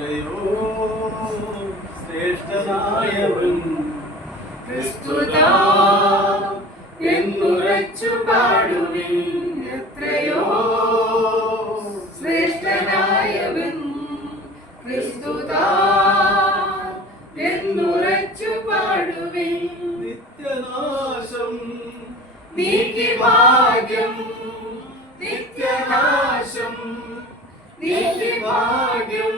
എത്രയോ ശ്രേഷ്ഠനായവൻ ക്രിസ്തുതാ എന്നുറച്ചു പാടുവിൻ എത്രയോ ശ്രേഷ്ഠനായവൻ. ക്രിസ്തുതാ എന്നുറച്ചു പാടുവിൻ. നിത്യനാശം നീക്കി ഭാഗ്യം നിത്യനാശം നീക്കി ഭാഗ്യം.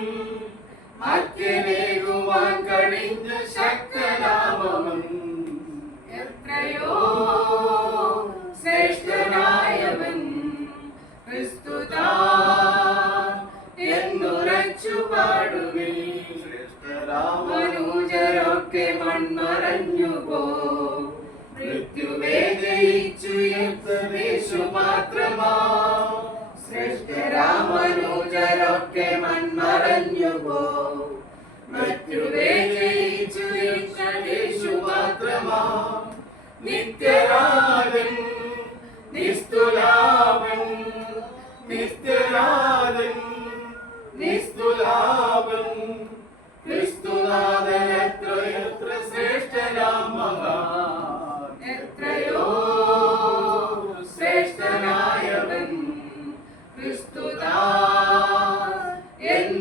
മറ്റേകുവാൻ കഴിഞ്ഞ ശക്തനാമവൻ എത്രയോ ശ്രേഷ്ഠനായവൻ ക്രിസ്തുതാ എന്നുറച്ചു ശ്രേഷ്ഠരാമ മനുജരൊക്കെ മൺമറഞ്ഞു പോ മൃത്യുവേ ജയിച്ചു മൺമറഞ്ഞു പോ മൃത്യുവേ ജയിച്ചു യേശു മാത്രമാ. നിത്യരാജൻ നിസ്തുലാവൻ നിത്യരാജൻ നിസ്തുലാവൻ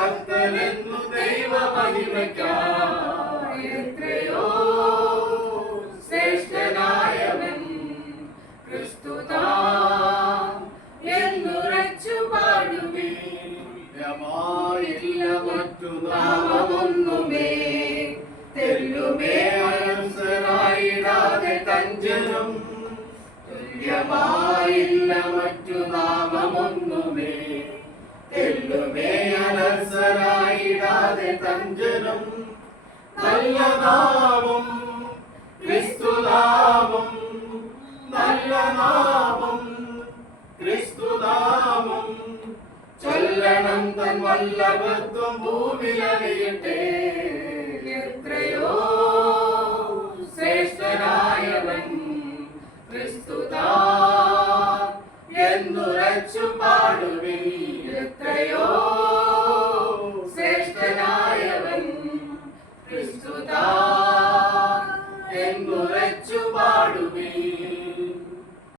കർത്തനെന്നു ദൈവ എത്രയോ ശ്രേഷ്ഠനായവൻ ക്രിസ്തുതാ എന്നുറച്ചു യമായില്ല മറ്റു നാമമൊന്നുമേ തെല്ലുമേ നാമസരായിടാതെ തഞ്ചനം തുല്യമായില്ല അലസരായിടാതെ തഞ്ചനം. നല്ല നാമം ക്രിസ്തുനാമം നല്ല നാമം ക്രിസ്തുനാമം ചൊല്ലണം തൻ വല്ലഭത്വം ഭൂമിലറിയട്ടെ എത്രയോ ശ്രേഷ്ഠനായവൻ ക്രിസ്തുതാ എന്നുറച്ചു പാടുവിൻ ക്രിസ്തുതാ എന്നുറച്ചു പാടുവിൻ